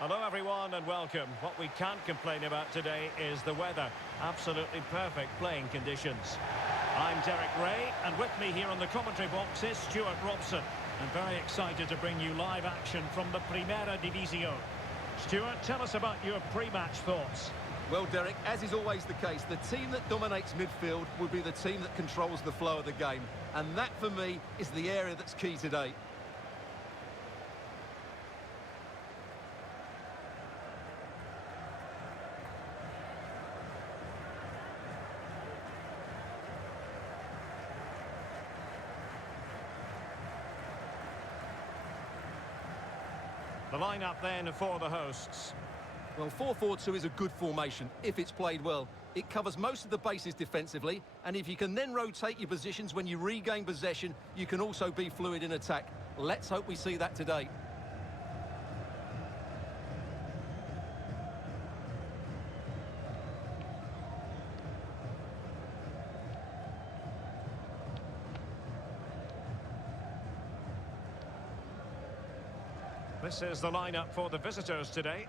Hello everyone and welcome. What we can't complain about today is the weather. Absolutely perfect playing conditions. I'm Derek Ray, and with me here on the commentary box is Stuart Robson. I'm very excited to bring you live action from the Primera Division. Stuart, tell us about your pre-match thoughts. Well, Derek, as is always the case, the team that dominates midfield will be the team that controls the flow of the game. And that, for me, is the area that's key today. The lineup then for the hosts. Well, 4-4-2 is a good formation if it's played well. It covers most of the bases defensively, and if you can then rotate your positions when you regain possession, you can also be fluid in attack. Let's hope we see that today. This is the lineup for the visitors today.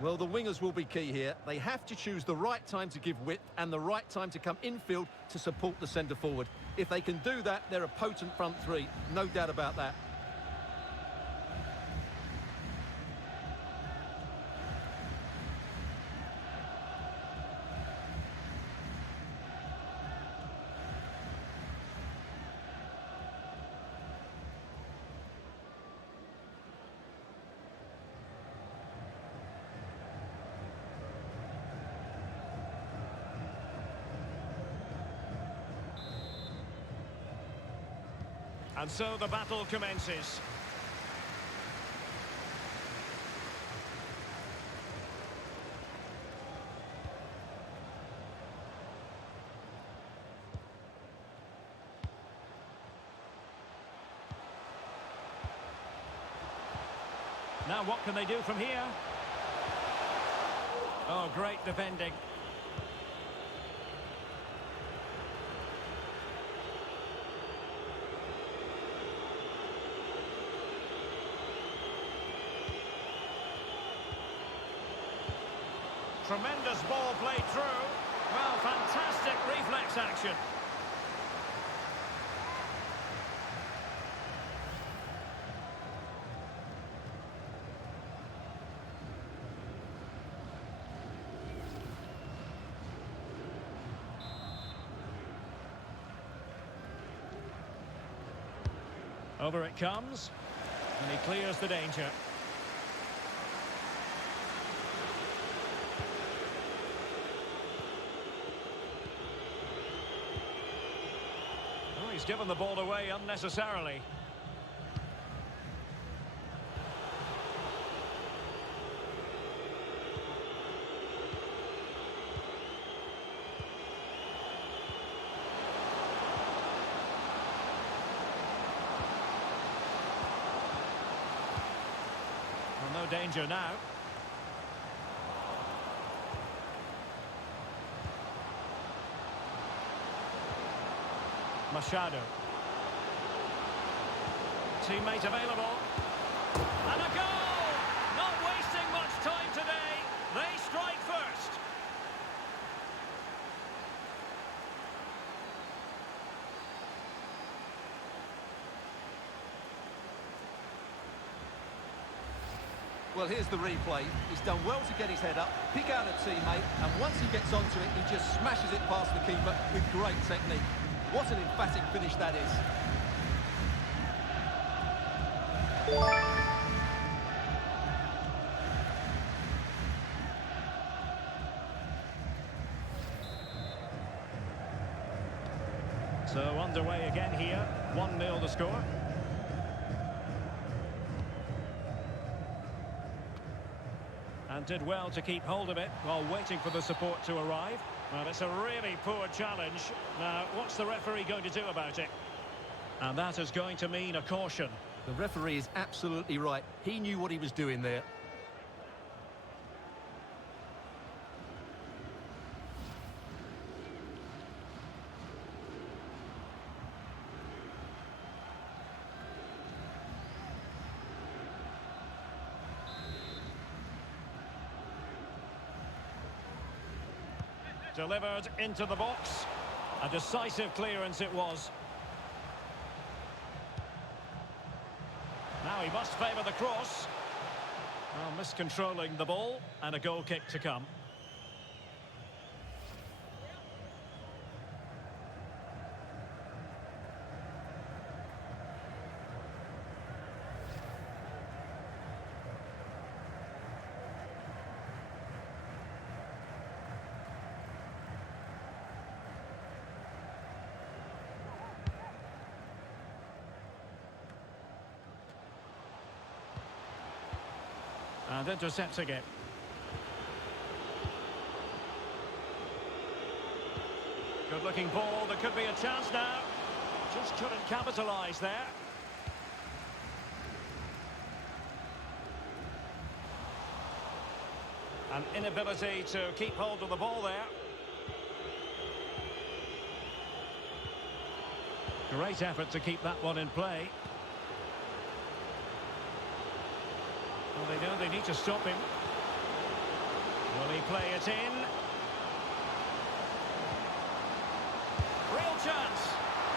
Well, the wingers will be key here. They have to choose the right time to give width and the right time to come infield to support the centre-forward. If they can do that, they're a potent front three. No doubt about that. And so the battle commences. Now what can they do from here? Oh, great defending. Tremendous ball played through. Well, fantastic reflex action. Over it comes, and he clears the danger. He's given the ball away unnecessarily. Well, no danger now. Machado. Teammate available. And a goal! Not wasting much time today. They strike first. Well, here's the replay. He's done well to get his head up, pick out a teammate, and once he gets onto it, he just smashes it past the keeper with great technique. What an emphatic finish that is. So underway again here, 1-0 the score. And did well to keep hold of it while waiting for the support to arrive. Well, it's a really poor challenge. Now, what's the referee going to do about it? And that is going to mean a caution. The referee is absolutely right. He knew what he was doing there. Delivered into the box. A decisive clearance it was. Now he must favour the cross. Well, miscontrolling the ball, and a goal kick to come. And intercepting it. Good looking ball, there could be a chance now. Just couldn't capitalise there. An inability to keep hold of the ball there. Great effort to keep that one in play. Well, they know they need to stop him. Will he play it in? Real chance.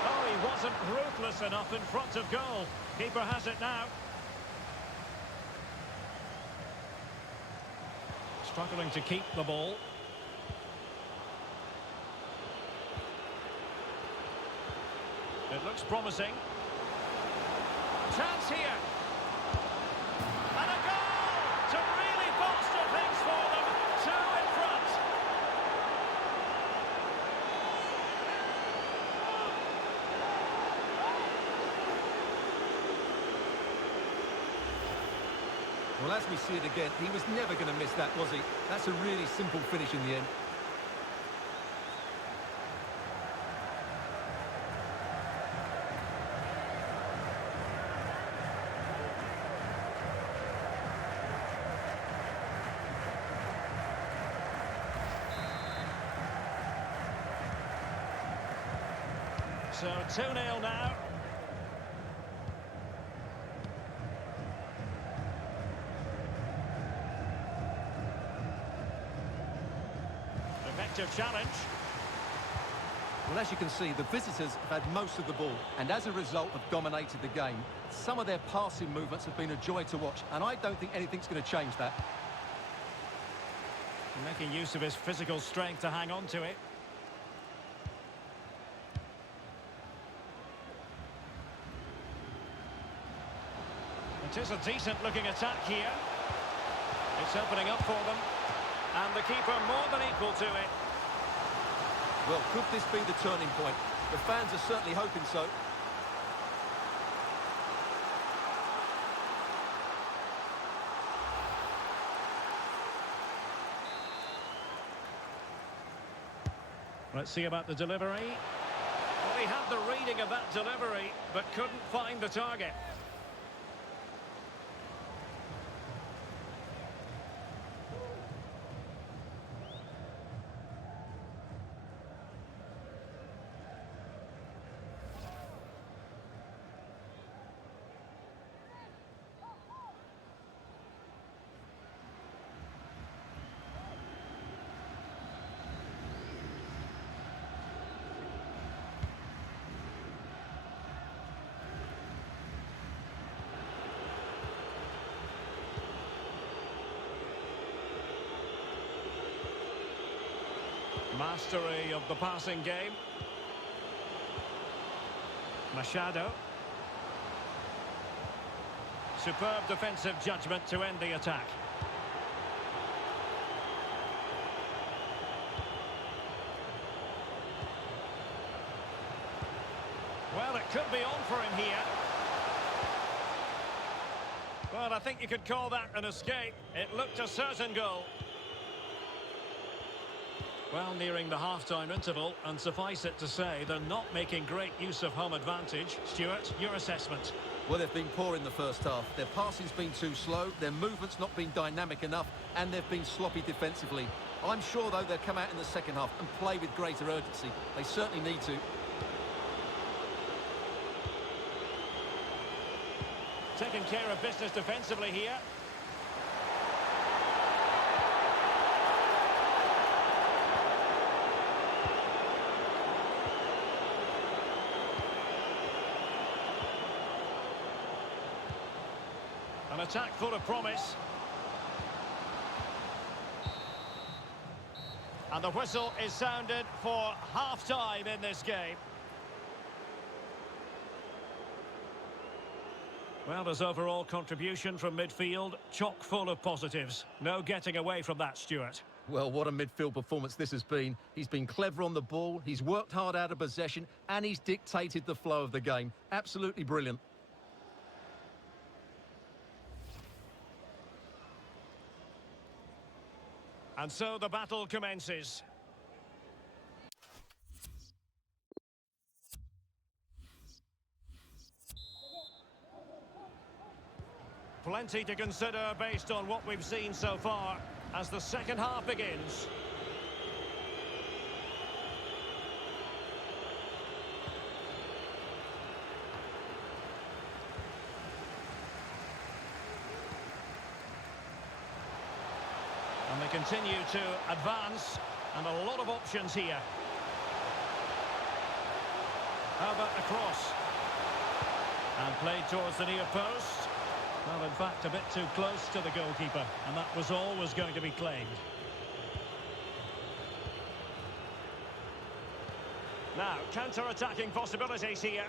Oh, he wasn't ruthless enough in front of goal. Keeper has it now. Struggling to keep the ball. It looks promising. Chance here. And a goal to really bolster things for them. 2 in front. Well, as we see it again, he was never going to miss that, was he? That's a really simple finish in the end. So 2-0 now. Effective challenge. Well, as you can see, the visitors have had most of the ball and as a result have dominated the game. Some of their passing movements have been a joy to watch, and I don't think anything's going to change that. Making use of his physical strength to hang on to it. It is a decent-looking attack here. It's opening up for them. And the keeper more than equal to it. Well, could this be the turning point? The fans are certainly hoping so. Let's see about the delivery. Well, he had the reading of that delivery, but couldn't find the target. Mastery of the passing game. Machado. Superb defensive judgment to end the attack. Well, it could be on for him here. Well, I think you could call that an escape. It looked a certain goal. Well, nearing the half-time interval, and suffice it to say, they're not making great use of home advantage. Stuart, your assessment? Well, they've been poor in the first half. Their passing's been too slow, their movement's not been dynamic enough, and they've been sloppy defensively. I'm sure, though, they'll come out in the second half and play with greater urgency. They certainly need to. Taking care of business defensively here. An attack full of promise. And the whistle is sounded for half-time in this game. Well, his overall contribution from midfield, chock full of positives. No getting away from that, Stuart. Well, what a midfield performance this has been. He's been clever on the ball, he's worked hard out of possession, and he's dictated the flow of the game. Absolutely brilliant. And so the battle commences. Plenty to consider based on what we've seen so far as the second half begins. And they continue to advance, and a lot of options here. How about the cross? And played towards the near post. Well, in fact, a bit too close to the goalkeeper, and that was always going to be claimed. Now, counter-attacking possibilities here.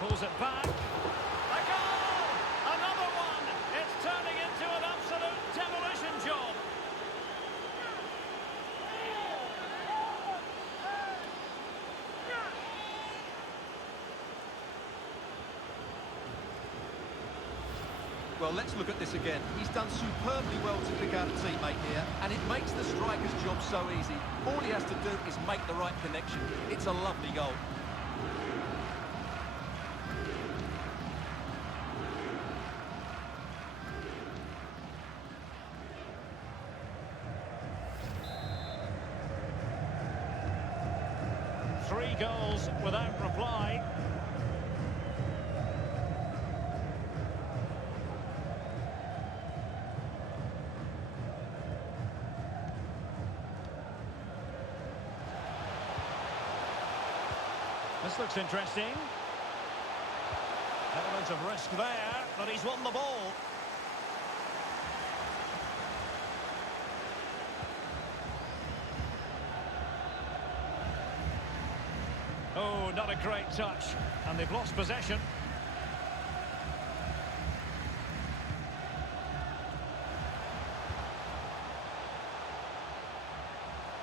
Pulls it back. A goal! Another one! It's turning into an absolute demolition job. Well, let's look at this again. He's done superbly well to pick out a teammate here, and it makes the striker's job so easy. All he has to do is make the right connection. It's a lovely goal. Three goals without reply. This looks interesting. Element of risk there, but he's won the ball. Oh, not a great touch. And they've lost possession.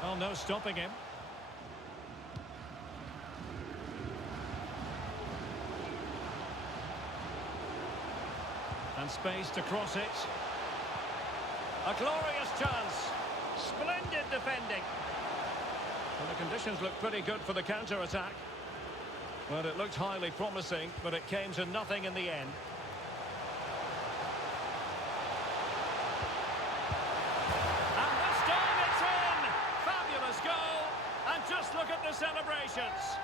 Well, no stopping him. And space to cross it. A glorious chance. Splendid defending. Well, the conditions look pretty good for the counter-attack. Well, it looked highly promising, but it came to nothing in the end. And this time it's in! Fabulous goal! And just look at the celebrations.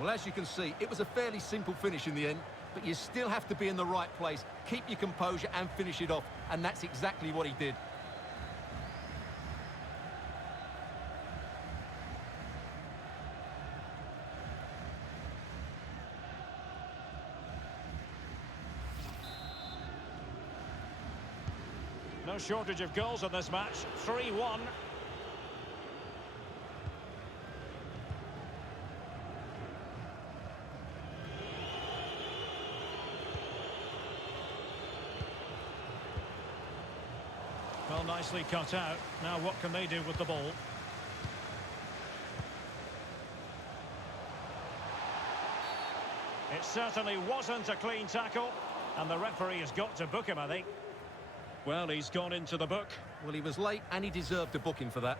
Well, as you can see, it was a fairly simple finish in the end, but you still have to be in the right place, keep your composure and finish it off, and that's exactly what he did. No shortage of goals in this match. 3-1. Well, nicely cut out. Now what can they do with the ball? It certainly wasn't a clean tackle, and the referee has got to book him, I think. Well, he's gone into the book. Well, he was late and he deserved a booking for that.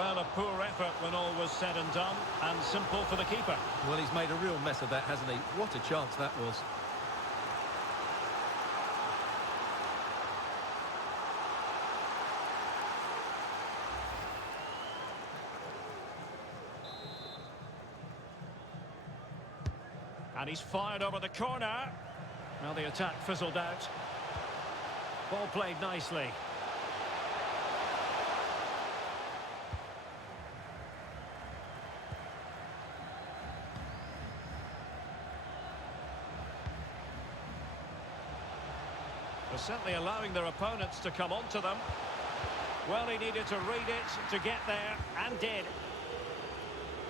Well, a poor effort when all was said and done, and simple for the keeper. Well, he's made a real mess of that, hasn't he? What a chance that was. And he's fired over the corner. Now the attack fizzled out. Ball played nicely. They're certainly allowing their opponents to come onto them. Well, he needed to read it to get there, and did.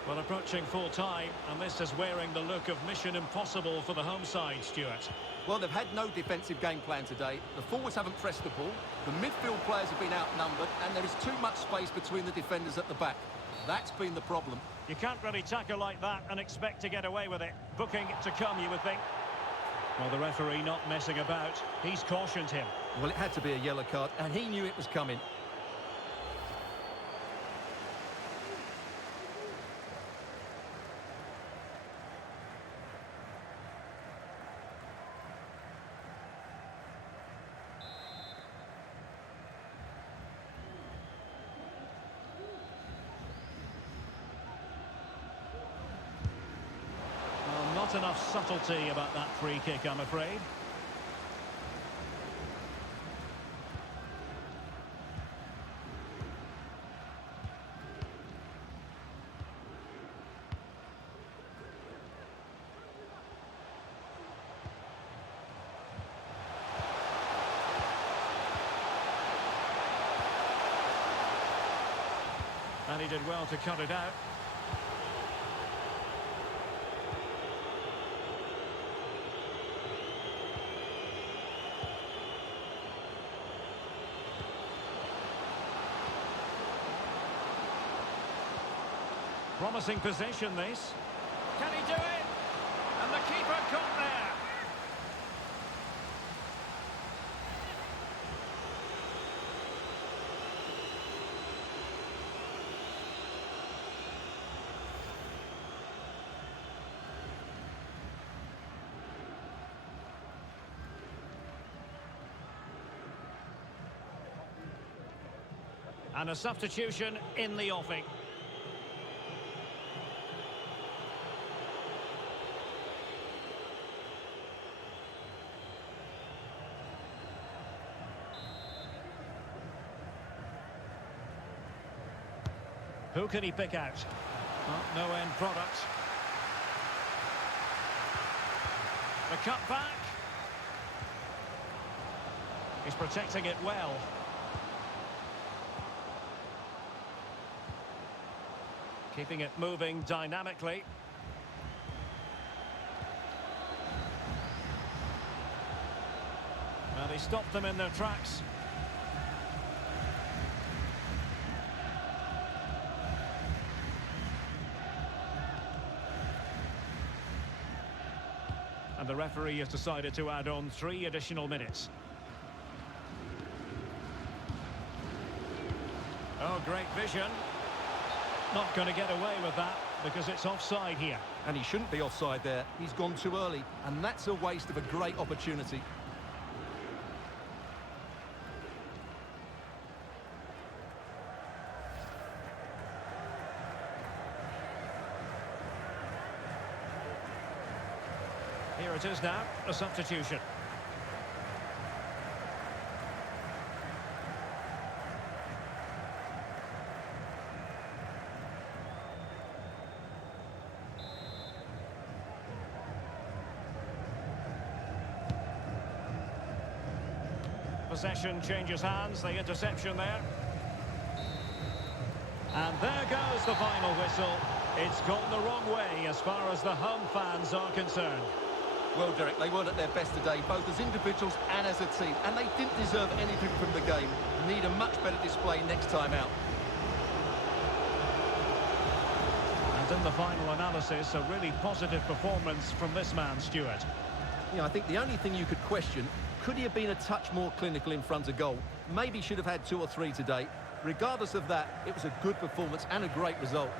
Well, approaching full time, and this is wearing the look of mission impossible for the home side, Stuart. Well, they've had no defensive game plan today. The forwards haven't pressed the ball. The midfield players have been outnumbered, and there is too much space between the defenders at the back. That's been the problem. You can't really tackle like that and expect to get away with it. Booking to come, you would think. Well, the referee not messing about. He's cautioned him. Well, it had to be a yellow card, and he knew it was coming. Not enough subtlety about that free kick, I'm afraid. And he did well to cut it out. Promising position, this. Can he do it? And the keeper caught there. And a substitution in the offing. Who can he pick out? Well, no end product. The cut back. He's protecting it well. Keeping it moving dynamically. Well, he stopped them in their tracks. And the referee has decided to add on 3 additional minutes. Oh, great vision. Not going to get away with that because it's offside here. And he shouldn't be offside there. He's gone too early, and that's a waste of a great opportunity. Here it is now, a substitution. Possession changes hands, the interception there. And there goes the final whistle. It's gone the wrong way as far as the home fans are concerned. Well, Derek, they weren't at their best today, both as individuals and as a team, and they didn't deserve anything from the game. Need a much better display next time out. And in the final analysis, a really positive performance from this man, Stuart. Yeah, I think the only thing you could question, could he have been a touch more clinical in front of goal? Maybe should have had 2 or 3 today. Regardless of that, it was a good performance and a great result.